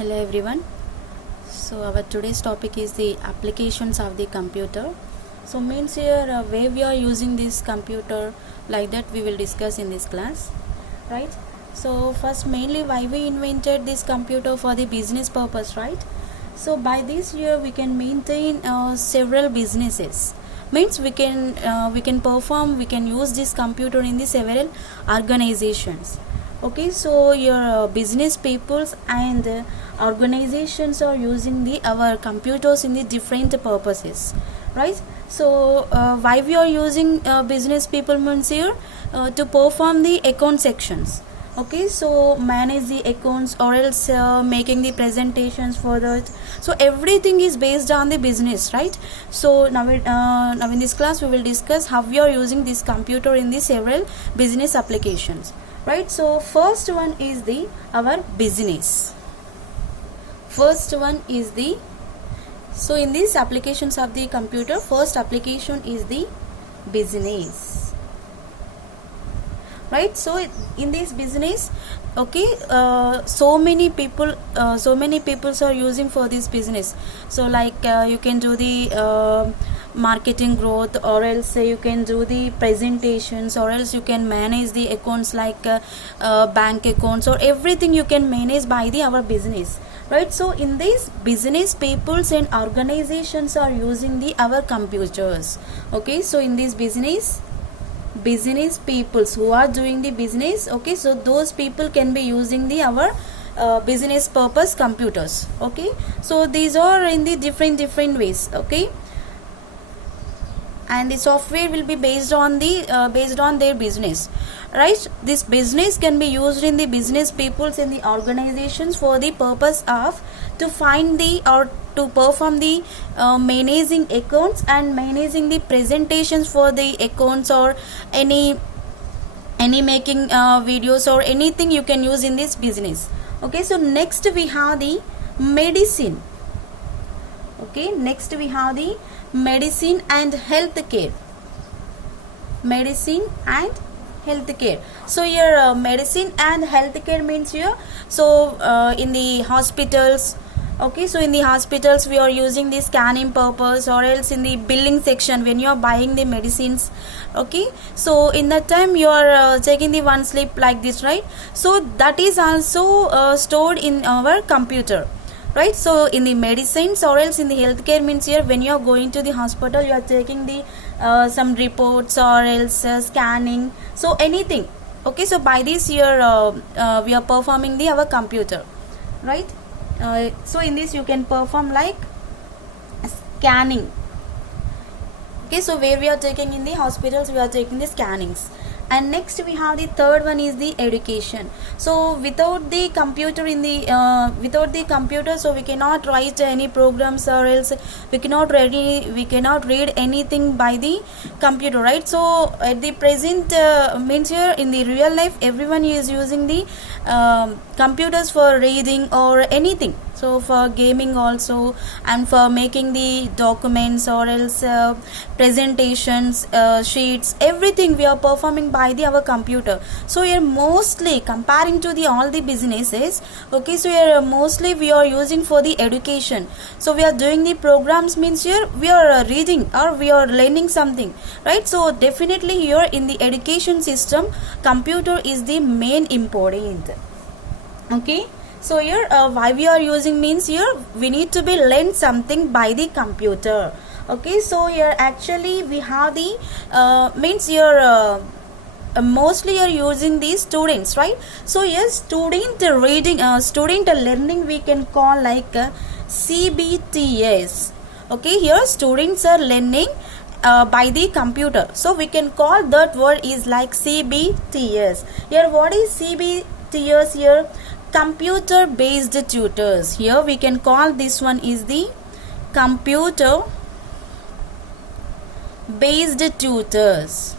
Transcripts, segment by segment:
Hello everyone. So our today's topic is the applications of the computer. So means here where we are using this computer, like that we will discuss in this class, right? So first mainly why we invented this computer for the business purpose, right? So by this year we can maintain several businesses. Means we can perform, we can use this computer in the several organizations. Okay, so your business peoples and organizations are using the our computers in the different purposes, right? So why we are using business people means here to perform the account sections. Okay, so manage the accounts or else making the presentations for that. So everything is based on the business, right? So now in this class we will discuss how we are using this computer in the several business applications, right? So first one is the our business. First one is the, so in these applications of the computer, first application is the business, right? So in this business, okay, so many people are using for this business. So like you can do the marketing growth, or else you can do the presentations, or else you can manage the accounts like bank accounts, or everything you can manage by the our business, right? So in these business peoples and organizations are using the our computers. Okay, so in this business peoples who are doing the business, okay, so those people can be using the our business purpose computers. Okay, so these are in the different ways. Okay, and the software will be based on their business, right? This business can be used in the business peoples in the organizations for the purpose of to find the or to perform the managing accounts and managing the presentations for the accounts, or any making videos or anything you can use in this business. Okay, so next we have the medicine. Okay, next we have the medicine and healthcare. Medicine and healthcare. So here medicine and healthcare means here, so in the hospitals. Okay, so in the hospitals we are using the scanning purpose, or else in the billing section when you are buying the medicines. Okay, so in that time you are taking the one slip like this, right? So that is also stored in our computer, right? So in the medicines or else in the healthcare means here when you are going to the hospital, you are taking the some reports or else scanning, so anything. Okay, so by this here we are performing the our computer, right? So in this you can perform like scanning. Okay, so where we are taking in the hospitals, we are taking the scannings. And next we have the third one is the education. So without the computer so we cannot write any programs, or else we cannot read anything by the computer, right? So at the present means here in the real life everyone is using the computers for reading or anything, so for gaming also, and for making the documents or else presentations, sheets, everything we are performing by the our computer. So here mostly comparing to the all the businesses, okay, so here mostly we are using for the education. So we are doing the programs means here we are reading or we are learning something, right? So definitely here in the education system computer is the main important. Okay, so here why we are using means here we need to be learn something by the computer. Okay, so here actually we have the means here mostly are using these students, right? So yes, student reading, student learning we can call like CBTS. Okay, here students are learning by the computer, so we can call that word is like CBTS. Here what is CBTS? Here computer based tutors. Here we can call this one is the computer based tutors.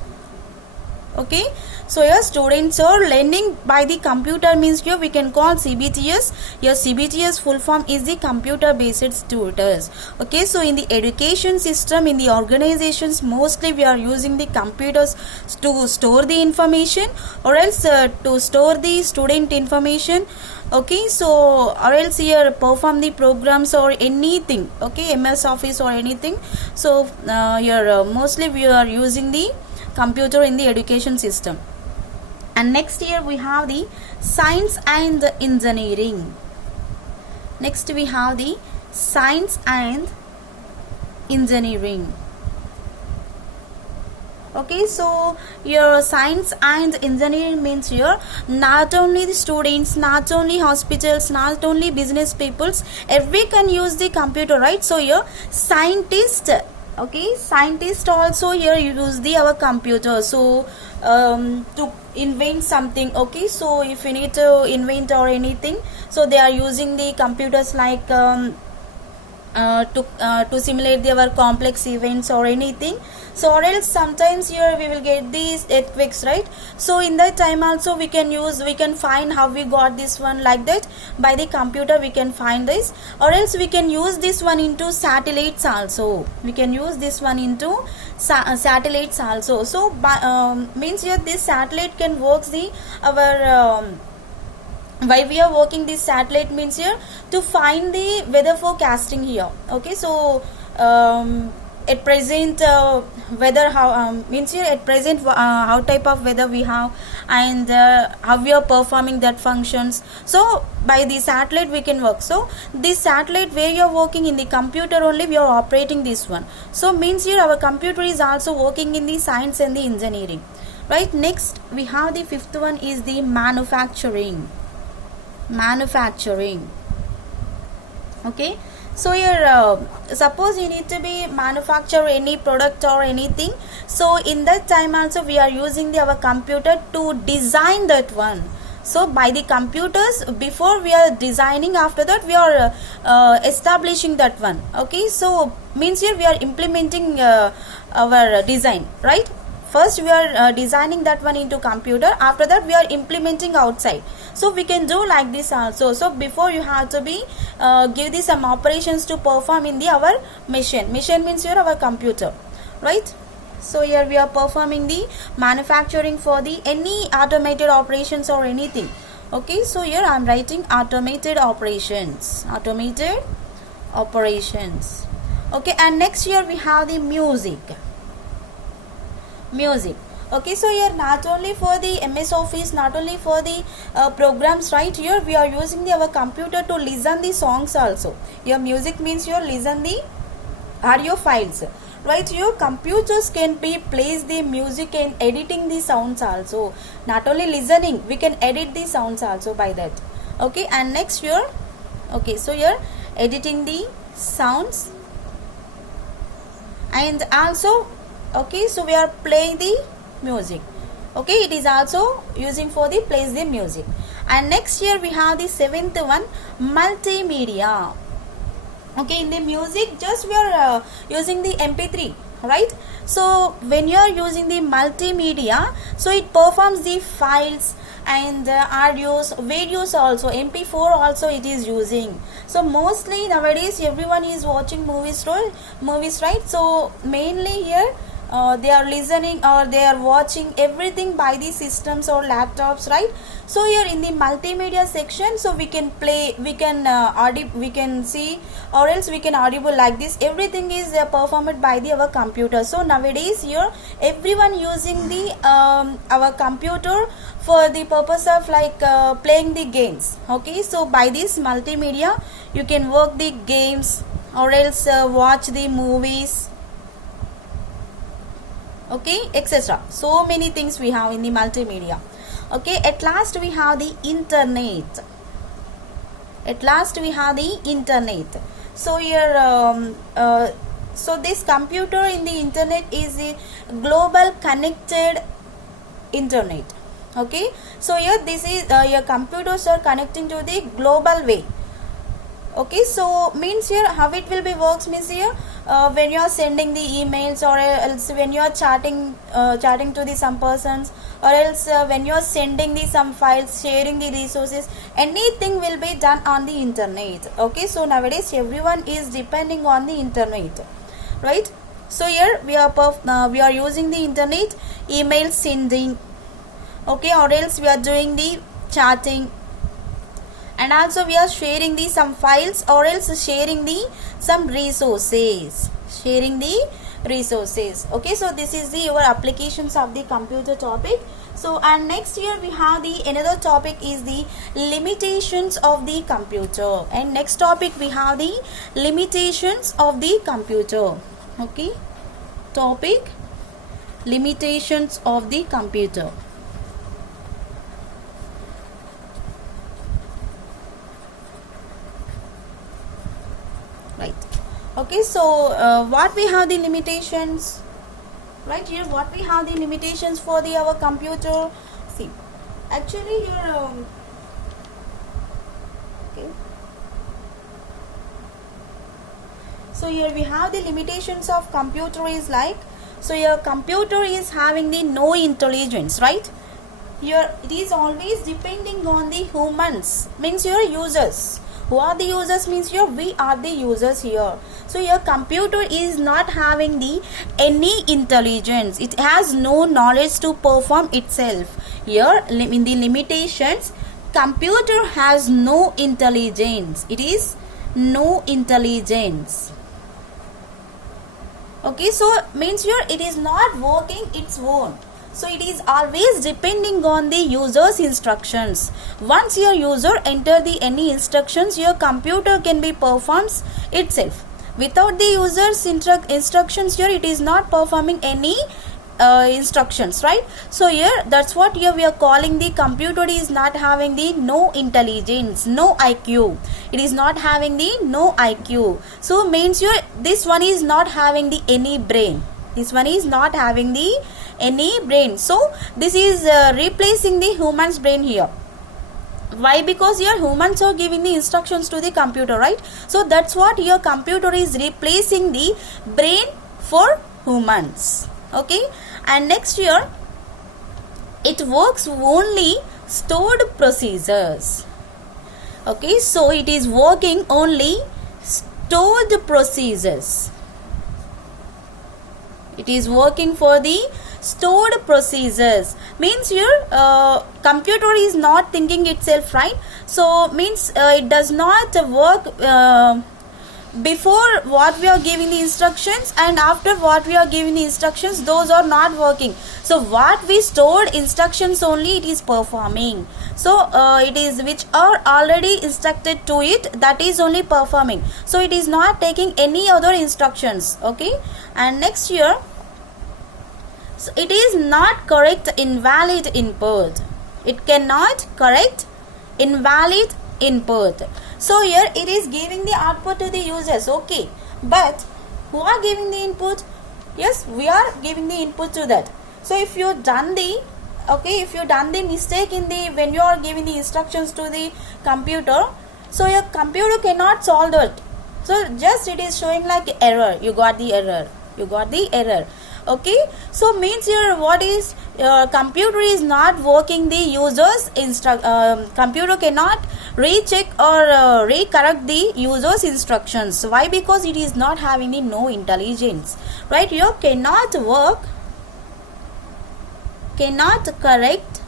Okay, so your students are learning by the computer means here we can call CBTS. Your CBTS full form is the computer based tutors. Okay, so in the education system, in the organizations, mostly we are using the computers to store the information, or else to store the student information. Okay, so or else here perform the programs or anything. Okay, MS Office or anything. So here mostly we are using the computer in the education system. And next here we have the science and engineering. Next we have the science and engineering. Okay, so your science and engineering means here not only the students, not only hospitals, not only business peoples, every can use the computer, right? So here scientist, okay, scientist also here use the our computer, so to invent something. Okay, so if you need to invent or anything, so they are using the computers like to simulate our complex events or anything. So or else sometimes here we will get these earthquakes, right? So in that time also we can find how we got this one, like that by the computer we can find this. Or else we can use this one into satellites also, we can use this one into satellites also. So means here this satellite can work the our why we are working this satellite means here to find the weather forecasting here. Okay, so at present weather how means here at present how type of weather we have, and how we are performing that functions. So by the satellite we can work. So this satellite where you are working in the computer only we are operating this one. So means here our computer is also working in the science and the engineering, right? Next we have the fifth one is the manufacturing. Okay, so here suppose you need to be manufacture any product or anything, so in that time also we are using our computer to design that one. So by the computers before we are designing, after that we are establishing that one. Okay, so means here we are implementing our design, right? First we are designing that one into computer, after that we are implementing outside. So we can do like this also. So before you have to be give the some operations to perform in the our machine means here our computer, right? So here we are performing the manufacturing for the any automated operations or anything. Okay, so here I am writing automated operations. Okay, and next here we have the music. Okay, so here not only for the MS Office, not only for the programs, right? Here we are using our computer to listen the songs also. Your music means you listen the audio files, right? Your computers can be place the music and editing the sounds also. Not only listening, we can edit the sounds also by that. Okay, and next here, okay, so here editing the sounds, and also okay, so we are playing the music. Okay, it is also using for the plays the music. And next here we have the seventh one, multimedia. Okay, in the music just we are using the MP3, right? So when you are using the multimedia, so it performs the files and audios, videos also, MP4 also it is using. So mostly nowadays everyone is watching movies, right? So mainly here they are listening or they are watching everything by the systems or laptops, right? So here in the multimedia section, so we can play, we can we can see, or else we can audible like this. Everything is performed by the our computer. So nowadays here everyone using the our computer for the purpose of like playing the games. Okay, so by this multimedia you can work the games or else watch the movies, okay, etc. So many things we have in the multimedia. Okay, at last we have the internet. So here so this computer in the internet is a global connected internet. Okay, so here this is your computers are connecting to the global way. Okay, so means here how it will be works means here when you are sending the emails, or else when you are chatting to the some persons, or else when you are sending the some files, sharing the resources, anything will be done on the internet. Okay, so nowadays everyone is depending on the internet, right? So here we are using the internet, email sending, okay, or else we are doing the chatting, and also we are sharing the some files, or else sharing the some resources, okay. So this is the your applications of the computer topic. So and next here we have the another topic is the limitations of the computer, and next topic we have the limitations of the computer. Okay, topic limitations of the computer. Right. Okay, so what we have the limitations, right here, what we have the limitations for the our computer. See, actually here okay, so here we have the limitations of computer is like, so your computer is having the no intelligence, right? Here it is always depending on the humans, means your users. Who are the users? Means here we are the users here. So your computer is not having the any intelligence, it has no knowledge to perform itself. Here in the limitations, computer has no intelligence, it is no intelligence. Okay, so means here it is not working its own, so it is always depending on the user's instructions. Once your user enter the any instructions, your computer can be performs itself. Without the user's instructions, here it is not performing any instructions, right? So here that's what here we are calling the computer is not having the no intelligence, no IQ. It is not having the no IQ. So means here this one is not having the any brain. This one is not having the any brain. So this is replacing the human's brain here. Why? Because your humans are giving the instructions to the computer, right? So that's what your computer is replacing the brain for humans. Okay, and next here it works only stored procedures. Okay, so it is working only stored procedures. It is working for the stored procedures. Means your computer is not thinking itself, right? So means it does not work before what we are giving the instructions, and after what we are giving the instructions, those are not working. So what we stored instructions only it is performing. So it is which are already instructed to it, that is only performing. So it is not taking any other instructions. Okay, and next here, so it is not correct invalid input. It cannot correct invalid input. So here it is giving the output to the users. Okay, but who are giving the input? Yes, we are giving the input to that. So if you done the if you done the mistake in the when you are giving the instructions to the computer, so your computer cannot solve that. So just it is showing like error. You got the error. Okay, so means here what is computer is not working the users computer cannot recheck or recorrect the users instructions. Why? Because it is not having the no intelligence, right? You cannot correct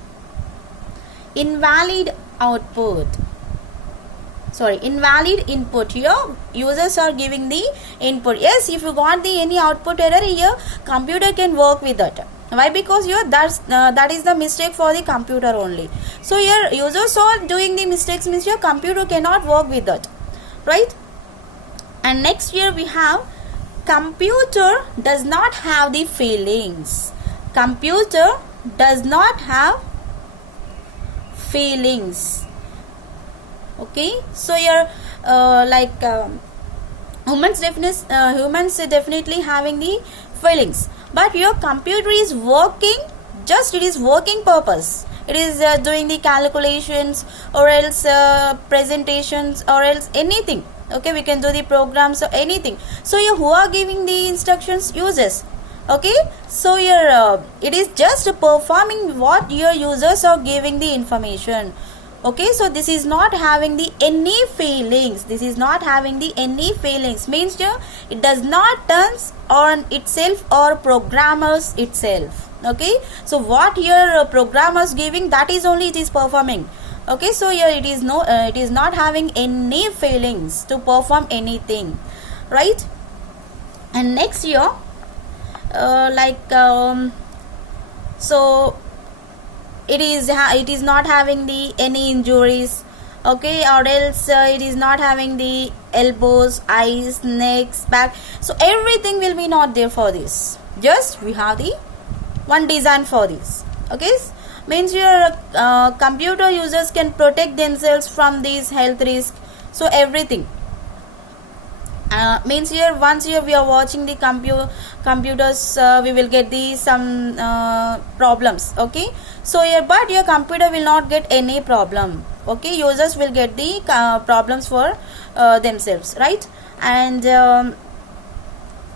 invalid input. Here users are giving the input. Yes, if you got the any output error here, computer can work with that. Why? Because here that is the mistake for the computer only. So here users are doing the mistakes, means your computer cannot work with that, right? And next here we have computer does not have the feelings. Computer does not have feelings. Okay, so here humans definitely having the feelings, but your computer is working, just it is working purpose. it is doing the calculations, or else presentations, or else anything. Okay, we can do the programs or anything. So here, who are giving the instructions? Users. Okay, so here it is just performing what your users are giving the information. Okay, so this is not having the any feelings. This is not having the any feelings, means here it does not turns on itself or programmers itself. Okay, so what your programmers giving, that is only it is performing. Okay, so here it is it is not having any feelings to perform anything, right? And next here, so it is not having the any injuries. Okay, or else it is not having the elbows, eyes, necks, back. So everything will be not there for this. Just we have the one design for this. Okay, means your computer users can protect themselves from these health risks. So everything. Means here once here we are watching the computers, we will get the some problems. Okay, so here but your computer will not get any problem. Okay, users will get the problems for themselves, right? And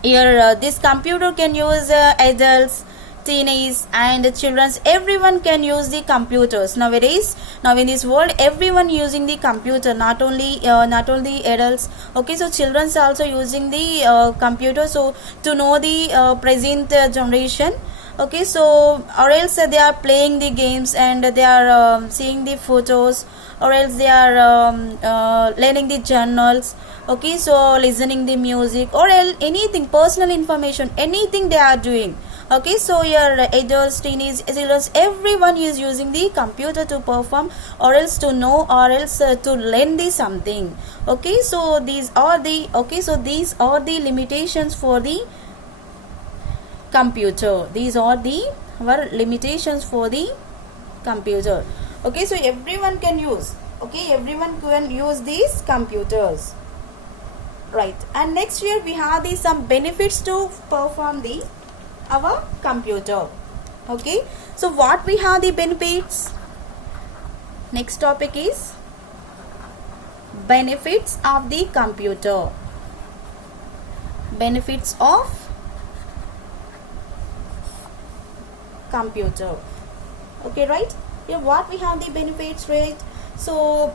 here this computer can use adults, teenagers and children. Everyone can use the computers nowadays. Now in this world, everyone using the computer, not only adults. Okay, so children are also using the computer, so to know the present generation. Okay, so or else they are playing the games, and they are seeing the photos, or else they are learning the journals. Okay, so listening the music, or anything personal information, anything they are doing. Okay, so your adults, teenagers, children, everyone is using the computer to perform, or else to know, or else to learn the something. Okay, so these are the limitations for the computer. These are the limitations for the computer. Okay, so everyone can use. Okay, everyone can use these computers, right? And next here we have the some benefits to perform the our computer. Okay, so what we have the benefits. Next topic is benefits of the computer. Benefits of computer. Okay, right? Here what we have the benefits, right? So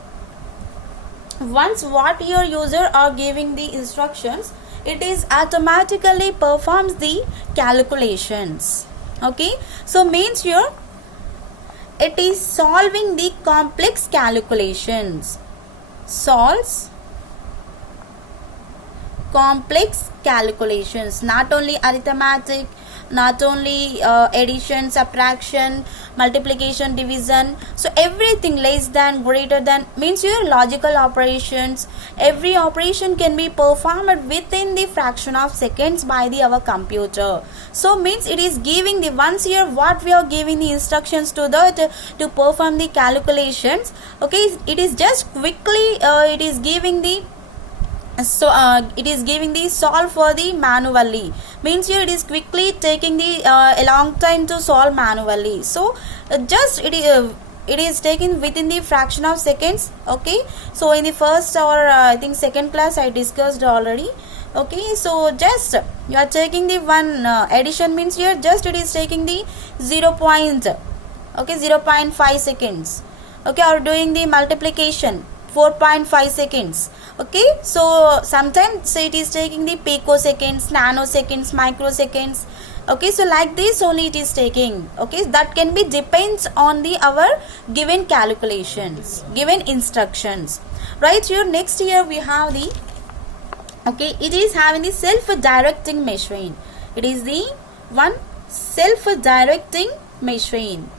once what your user are giving the instructions, it is automatically performs the calculations. Okay, so means here it is solving the complex calculations. Solves complex calculations, not only arithmetic, not only addition, subtraction, multiplication, division. So everything less than, greater than, means your logical operations. Every operation can be performed within the fraction of seconds by our computer. So means it is giving the once here what we are giving the instructions to to perform the calculations. Okay, it is just quickly it is giving the it is giving the solve for the manually, means here it is quickly taking the a long time to solve manually. So just it is taken within the fraction of seconds. Okay, so in the first or I think second class I discussed already. Okay, so just you are taking the one addition, means here just it is taking the 0.5 seconds. Okay, or doing the multiplication 4.5 seconds. Okay, so sometimes it is taking the picoseconds, nanoseconds, microseconds. Okay, so like this only it is taking. Okay, that can be depends on the our given calculations, given instructions. Right here, next here we have the it is having the self-directing machine. It is the one self-directing machine.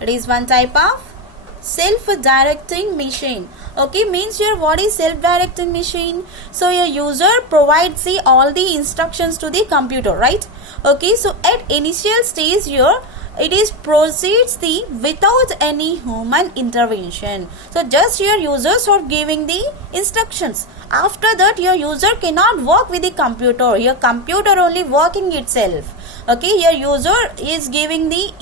It is one type of self-directing machine. Okay, means here what is self-directing machine? So your user provides all the instructions to the computer, right? Okay, so at initial stage here it is proceeds without any human intervention. So just your users are giving the instructions. After that your user cannot work with the computer. Your computer only working itself. Okay, your user is giving the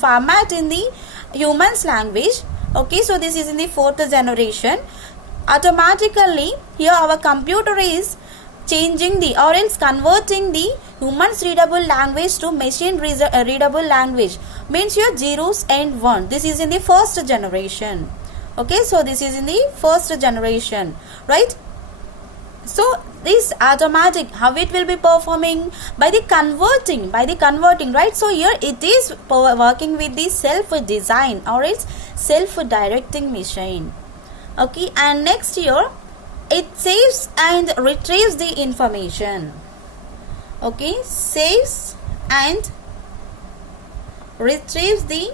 format in the human's language. Okay, so this is in the fourth generation. Automatically here our computer is changing the or else converting the humans readable language to machine readable language, means your zeros and one. This is in the first generation. Okay, so this is in the first generation, right? So this automatic, how it will be performing? By the converting, right? So here it is working with the self design or its self directing machine. Okay, and next here it saves and retrieves the information. Okay, saves and retrieves the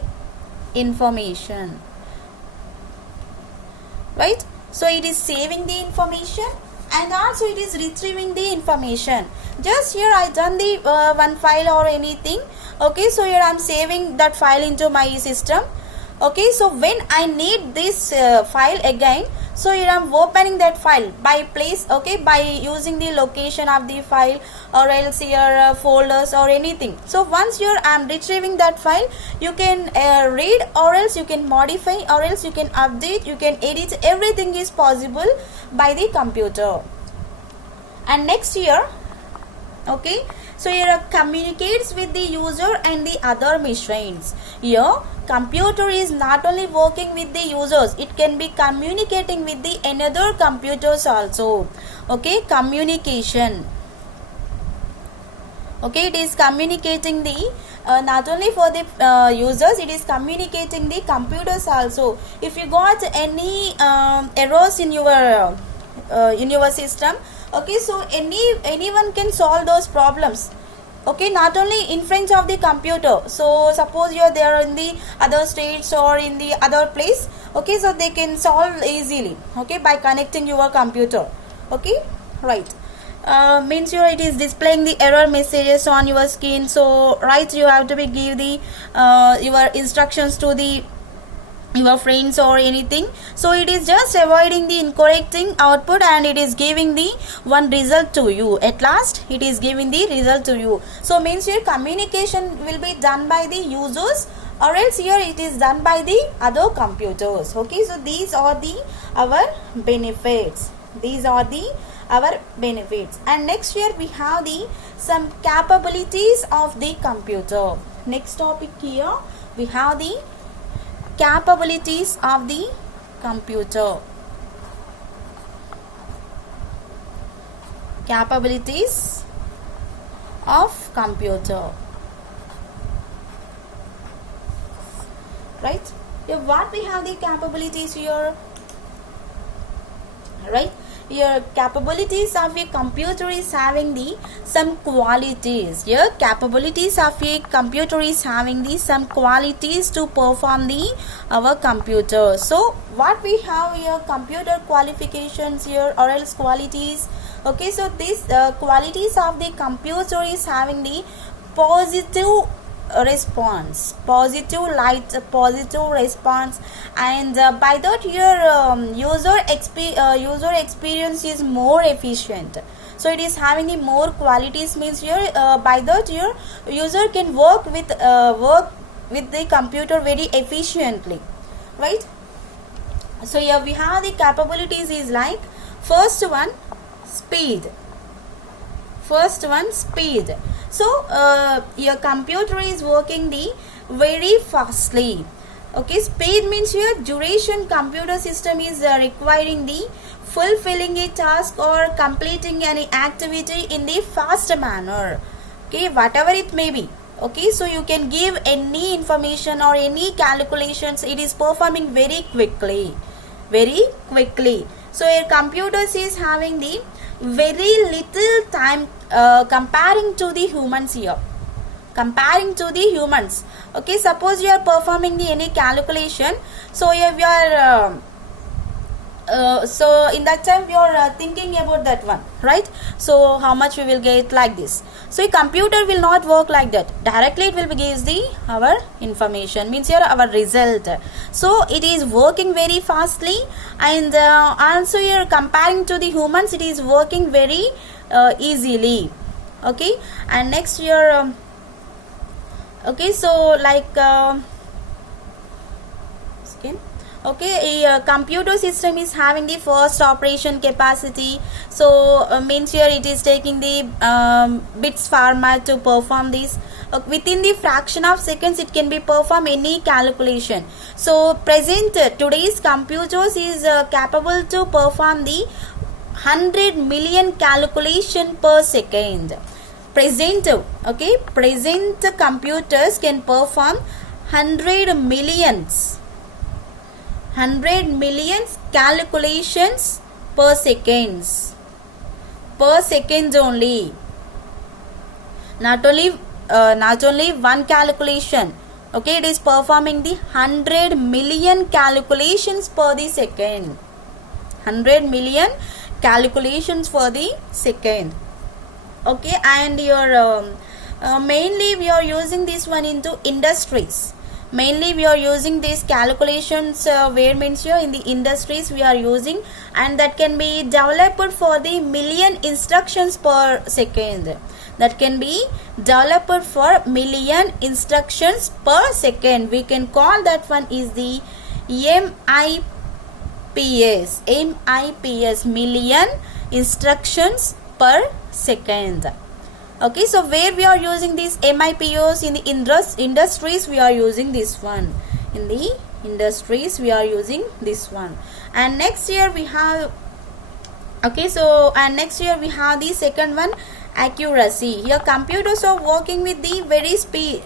information, right? So it is saving the information and also it is retrieving the information. Just here I done the one file or anything. Okay, so here I am saving that file into my system. Okay, so when I need this file again, so here I am opening that file by place, okay, by using the location of the file or else your folders or anything. So once here I am retrieving that file, you can read or else you can modify or else you can update, you can edit, everything is possible by the computer. And next here, okay, so here communicates with the user and the other machines. Here computer is not only working with the users, it can be communicating with the another computers also. Okay, communication. Okay, it is communicating the not only for the users, it is communicating the computers also. If you got any errors in your system, okay, so anyone can solve those problems. Okay, not only in front of the computer. So suppose you are there in the other states or in the other place. Okay, so they can solve easily. Okay, by connecting your computer. Okay, right. Means here it is displaying the error messages on your screen. So right, you have to be give the your instructions to the your friends or anything. So it is just avoiding the incorrect output and it is giving the one result to you. At last it is giving the result to you. So means your communication will be done by the users or else here it is done by the other computers. Okay, so these are the our benefits. These are the our benefits. And next here we have the some capabilities of the computer. Next topic here we have the capabilities of the computer. Capabilities of computer. Right? Here what we have the capabilities here? Right? Your capabilities of a computer is having the some qualities. Your capabilities of a computer is having the some qualities to perform the our computer. So what we have here, computer qualifications here or else qualities. Okay, so these qualities of the computer is having the positive response, positive light, positive response, and by that your user experience is more efficient. So it is having the more qualities, means here by that your user can work with the computer very efficiently, right? So here we have the capabilities is like first one speed. First one speed. So your computer is working the very fastly. Okay, speed means your duration computer system is requiring the fulfilling a task or completing any activity in the fast manner. Okay, whatever it may be. Okay, so you can give any information or any calculations, it is performing very quickly. Very quickly. So your computers is having the very little time comparing to the humans here. Comparing to the humans. Okay, suppose you are performing the any calculation. So if you are so in that time you are thinking about that one, right? So how much we will get like this. So a computer will not work like that. Directly it will gives the our information, means here our result. So it is working very fastly, and also here comparing to the humans it is working very easily. Okay, and next here okay, so like second. Okay, a computer system is having the first operation capacity, so means here it is taking the bits format to perform this. Within the fraction of seconds it can be perform any calculation. So present today's computers is capable to perform the 100 million calculation per second. Present computers can perform 100 millions calculations per seconds. Per second only. Not only one calculation. Okay, it is performing the 100 million calculations per the second. 100 million calculations for the second. Okay, and your mainly we are using this one into industries. Mainly we are using these calculations where means here in the industries we are using, and that can be developed for the million instructions per second. That can be developed for million instructions per second. We can call that one is the MIPS, million instructions per second. Okay, so where we are using these MIPOs in the industries, we are using this one. In the industries we are using this one. And next here we have, okay, so and next here we have the second one, accuracy. Here computers are working with the very speed,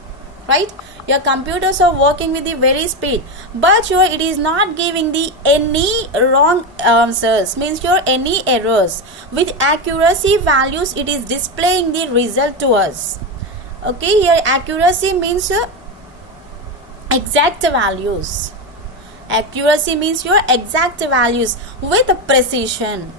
right? Your computers are working with the very speed, but here it is not giving the any wrong answers, means here any errors. With accuracy values it is displaying the result to us. Okay, here accuracy means exact values. Accuracy means your exact values with precision.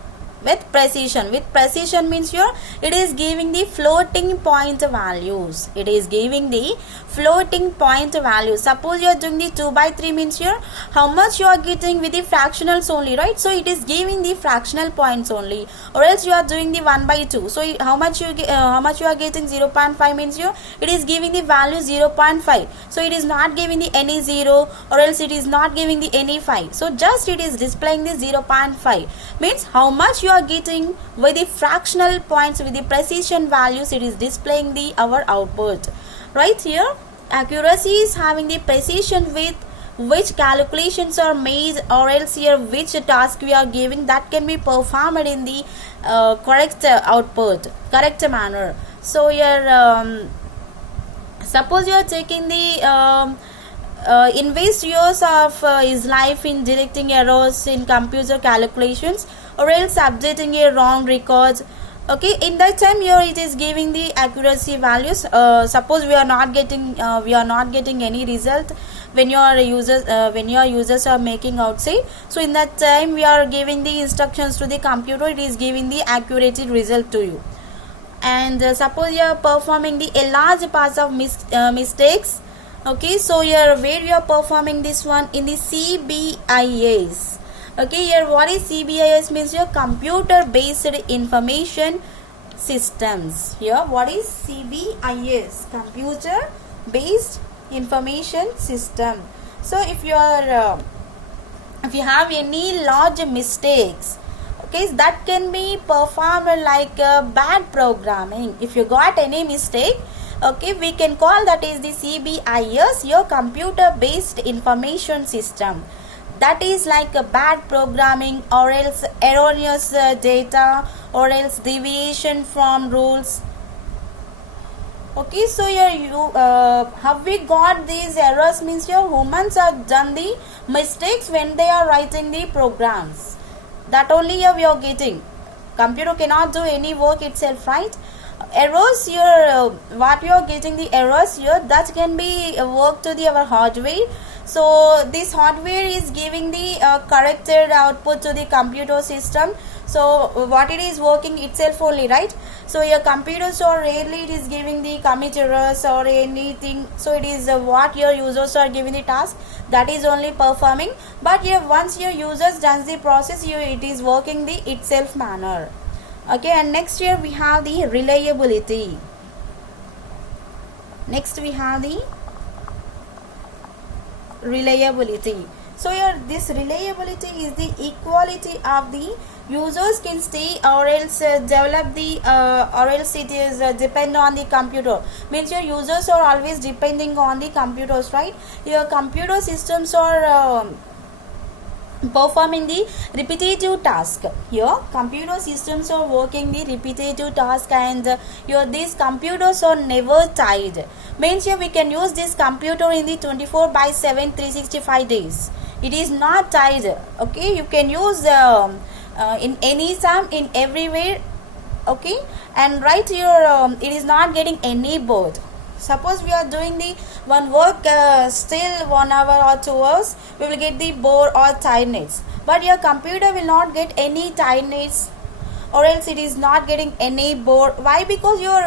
With precision means here it is giving the floating point values. It is giving the floating point values. Suppose you are doing the 2/3 means here how much you are getting with the fractionals only, right? So it is giving the fractional points only. Or else you are doing the 1/2. So how much you are getting 0.5 means here it is giving the value 0.5. So it is not giving the any 0, or else it is not giving the any 5. So just it is displaying the 0.5. Means how much you are getting with the fractional points, with the precision values, it is displaying the our output. Right here accuracy is having the precision with which calculations are made, or else here which task we are giving, that can be performed in the correct output, correct manner. So here suppose you are taking the invest years of his life in detecting errors in computer calculations, or else updating a wrong records. Okay, in that time here it is giving the accuracy values. Suppose we are not getting any result when your users are making outside. So in that time we are giving the instructions to the computer, it is giving the accurate result to you. And suppose you are performing the a large parts of mistakes. Okay, so here where you are performing this one in the CBIS. Okay, here what is CBIS means your computer based information systems. Here what is CBIS? Computer based information system. So if you are if you have any large mistakes, okay, that can be performed like bad programming. If you got any mistake, okay, we can call that is the CBIS, your computer based information system. That is like a bad programming, or else erroneous data, or else deviation from rules. Okay, so here you have we got these errors means your humans have done the mistakes when they are writing the programs. That only here we are getting. Computer cannot do any work itself, right? Errors here, what you are getting the errors here, that can be worked to the our hardware. So this hardware is giving the corrected output to the computer system. So what it is working itself only, right? So your computers or rarely it is giving the commit errors or anything. So it is what your users are giving the task, that is only performing. But here once your users does the process, it is working the itself manner. Okay, and next here we have the reliability. Next we have the reliability. So here this reliability is the equality of the users can stay or else develop the or else it is depend on the computer. Means your users are always depending on the computers, right? Your computer systems are performing the repetitive task. Here computer systems are working the repetitive task, and your these computers are never tired. Means here we can use this computer in the 24/7 365 days. It is not tired. Okay, you can use in any time, in everywhere. Okay, and right here it is not getting any bored. Suppose we are doing the one work still 1 hour or 2 hours, we will get the bore or tiredness. But your computer will not get any tiredness, or else it is not getting any bore. Why? Because your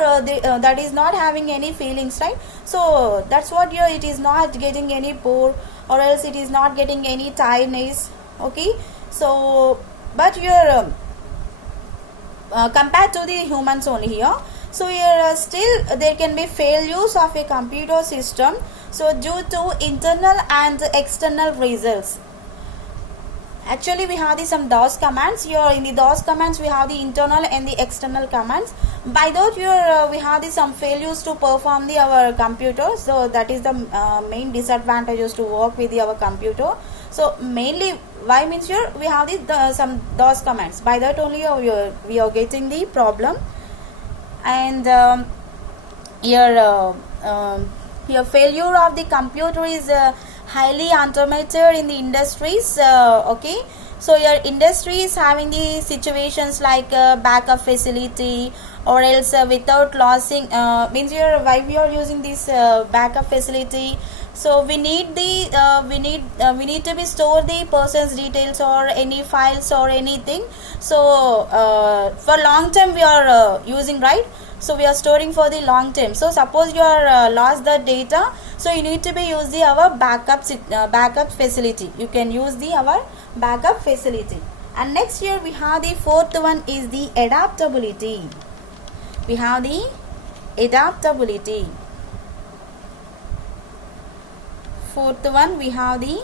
that is not having any feelings, right? So that's what your it is not getting any bore, or else it is not getting any tiredness. Okay, so but your compared to the humans only here. So here still there can be failures of a computer system, so due to internal and external results. Actually we have the some DOS commands. Here in the DOS commands we have the internal and the external commands. By that here we have the some failures to perform the our computer. So that is the main disadvantages to work with our computer. So mainly why means here we have the some DOS commands. By that only we are getting the problem. And your failure of the computer is highly automated in the industries. Okay, so your industry is having the situations like backup facility, or else without losing means your why we are using this backup facility. So we need the we need to be store the person's details or any files or anything. So for long term we are using, right? So we are storing for the long term. So suppose you are lost the data, so you need to be use the our backup facility. You can use the our backup facility. And next here we have the fourth one is the adaptability. We have the adaptability. Fourth one we have the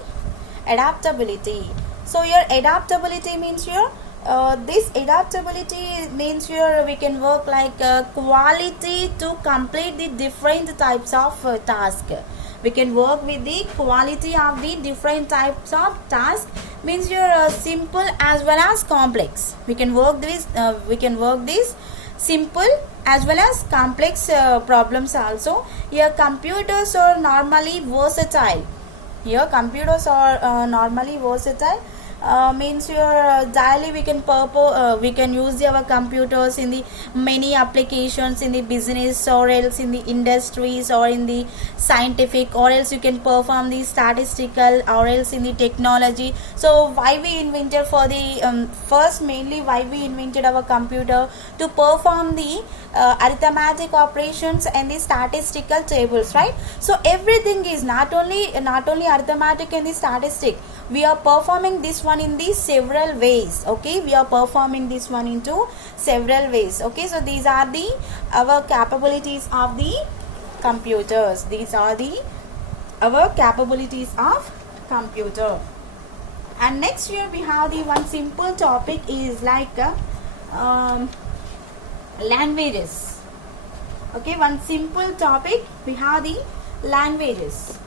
adaptability. So your adaptability means your this adaptability means here we can work like quality to complete the different types of task. We can work with the quality of the different types of task. Means your simple as well as complex. We can work this simple as well as complex problems also. Here computers are normally versatile. Here computers are normally versatile. Means your daily we can use our computers in the many applications in the business, or else in the industries, or in the scientific, or else you can perform the statistical, or else in the technology. So why we invented for the first mainly why we invented our computer to perform the arithmetic operations and the statistical tables, right? So everything is not only arithmetic and the statistic. We are performing this one in the several ways. Okay, we are performing this one into several ways. Okay, so these are the our capabilities of the computers. These are the our capabilities of computer. And next here we have the one simple topic is like languages. Okay, one simple topic we have the languages.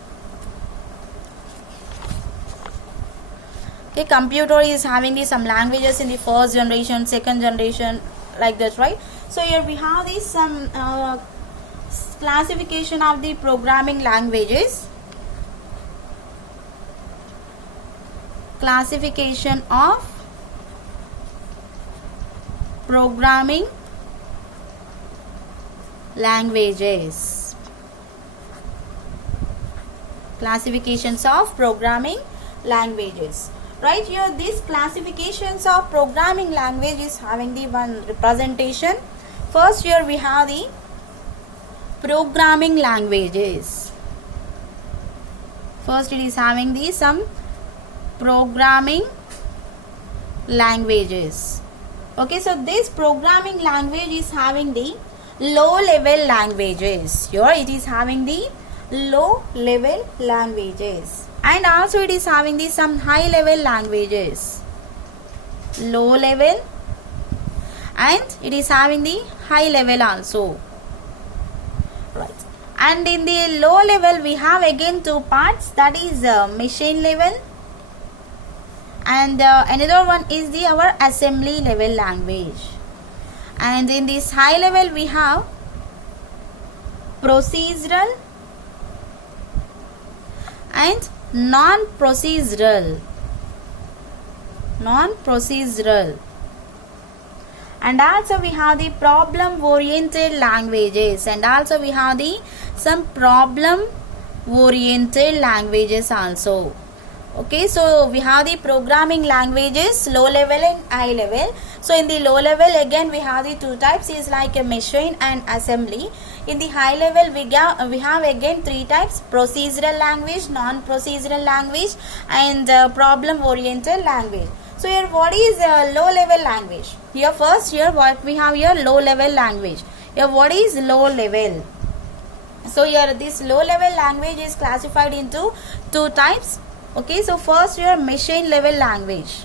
Okay, computer is having some languages in the first generation, second generation, like that, right? So here we have this some classification of the programming languages. Classification of programming languages. Classifications of programming languages. Right here, these classifications of programming language is having the one representation. First here we have the programming languages. First it is having the some programming languages. Okay, so this programming language is having the low level languages. Here it is having the low level languages, and also it is having the some high level languages, low level, and it is having the high level also, right. And in the low level we have again two parts, that is machine level, and another one is the our assembly level language. And in this high level we have procedural and non-procedural, and also we have the problem oriented languages, and also we have the some problem oriented languages also. Okay, so we have the programming languages, low level and high level. So in the low level again we have the two types, is like a machine and assembly. In the high level we have again three types, procedural language, non-procedural language, and problem oriented language. So here what is low level language? Here first, here what we have here, low level language. Here what is low level? So here this low level language is classified into two types. Okay, so first here machine level language.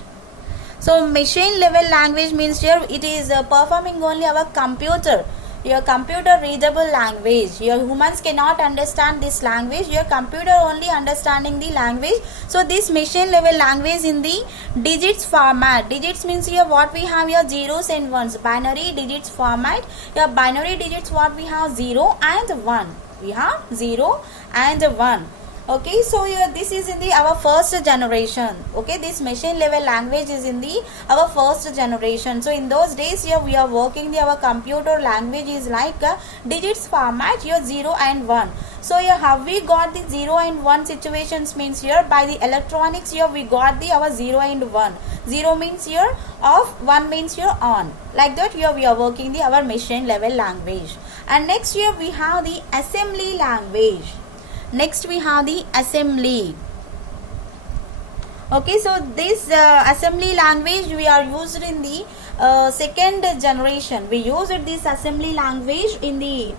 So machine level language means here it is performing only our computer, your computer readable language. Your humans cannot understand this language, your computer only understanding the language. So this machine level language in the digits format. Digits means here what we have here, zeros and ones, binary digits format. Your binary digits what we have, 0 and 1. We have 0 and 1. Okay, so here this is in the our first generation. Okay, this machine level language is in the our first generation. So in those days here we are working the our computer language is like digits format, here 0 and 1. So here have we got the 0 and 1 situations means here by the electronics here we got the our 0 and 1. 0 means here off, 1 means here on. Like that here we are working the our machine level language. And next here we have the assembly language. Next we have the assembly. Okay, so this assembly language we are used in the second generation. We used this assembly language in the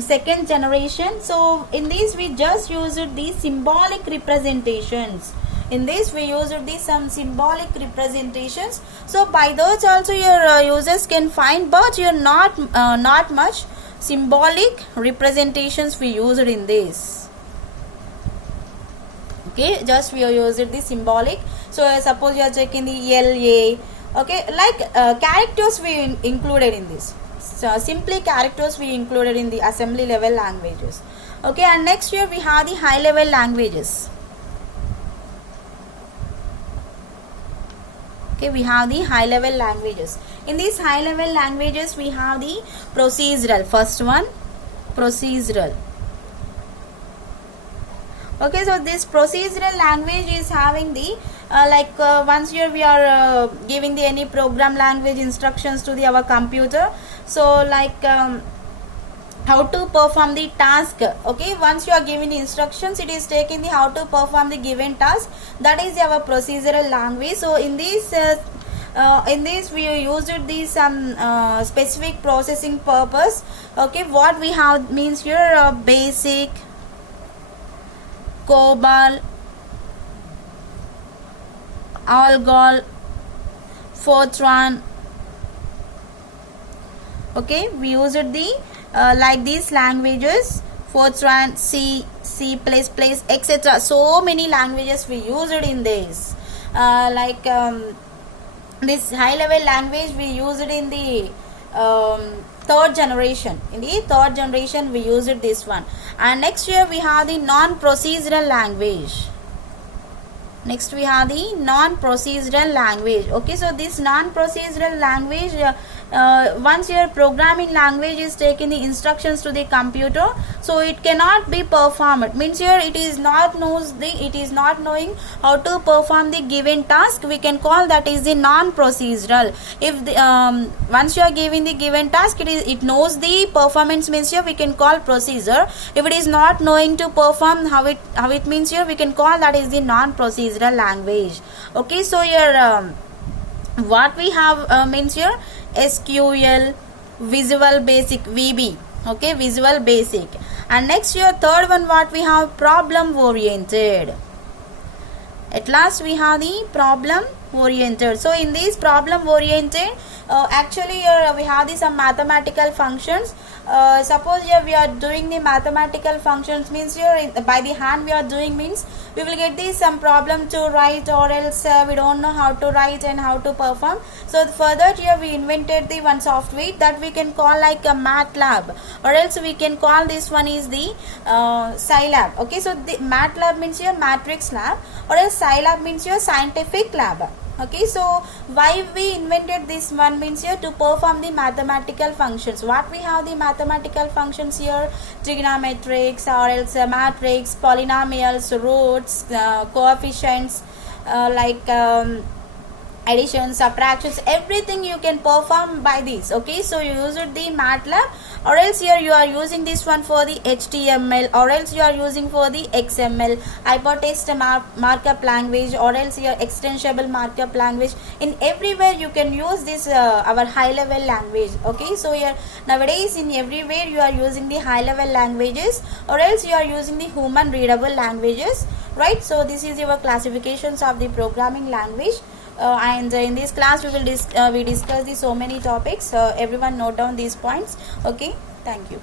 second generation. So in this we just used the symbolic representations. In this we used some symbolic representations. So by those also your users can find, but you're not much symbolic representations we used in this. Okay, just we are using the symbolic. So suppose you are checking the LA. Okay, like characters we included in this. So simply characters we included in the assembly level languages. Okay, and next here we have the high level languages. Okay, we have the high level languages. In these high level languages we have the procedural. First one, procedural. Okay, so this procedural language is having the once here we are giving the any program language instructions to the our computer. So how to perform the task. Okay, once you are giving the instructions, it is taking the how to perform the given task. That is our procedural language. So in this we used these some specific processing purpose. Okay, what we have means here basic, COBOL, ALGOL, Fortran. Okay, we used the like these languages, Fortran, C, C++, etc. So many languages we used in this. This high level language we used in the third generation. In the third generation we used this one. And next here we have the non-procedural language. Next we have the non-procedural language. Okay, so this non-procedural language once your programming language is taking the instructions to the computer, so it cannot be performed. It means here it is not knowing how to perform the given task. We can call that is the non-procedural. If the, once you are giving the given task, it knows the performance, means here we can call procedure. If it is not knowing to perform how it means here we can call that is the non-procedural language. Okay, so here what we have means here SQL, Visual Basic, VB. Okay, Visual Basic. And next your third one, what we have, problem oriented. At last we have the problem oriented. So in this problem oriented, actually we have some mathematical functions. Suppose here we are doing the mathematical functions, means here by the hand we are doing, means we will get this some problem to write, or else we don't know how to write and how to perform. So for that here we invented the one software that we can call like a MATLAB, or else we can call this one is the Scilab. Okay, so the MATLAB means your matrix lab, or else Scilab means your scientific lab. Okay, so why we invented this one, means here to perform the mathematical functions. What we have the mathematical functions here, trigonometrics, or else matrix, polynomials, roots, coefficients, like addition, subtractions, everything you can perform by this. Okay, so you use it the MATLAB, or else here you are using this one for the HTML, or else you are using for the XML, hypertext markup language, or else your extensible markup language. In everywhere you can use this our high level language. Okay, so here nowadays in everywhere you are using the high level languages, or else you are using the human readable languages, right? So this is your classifications of the programming language. And in this class we will discuss the so many topics. Everyone note down these points. Okay, thank you.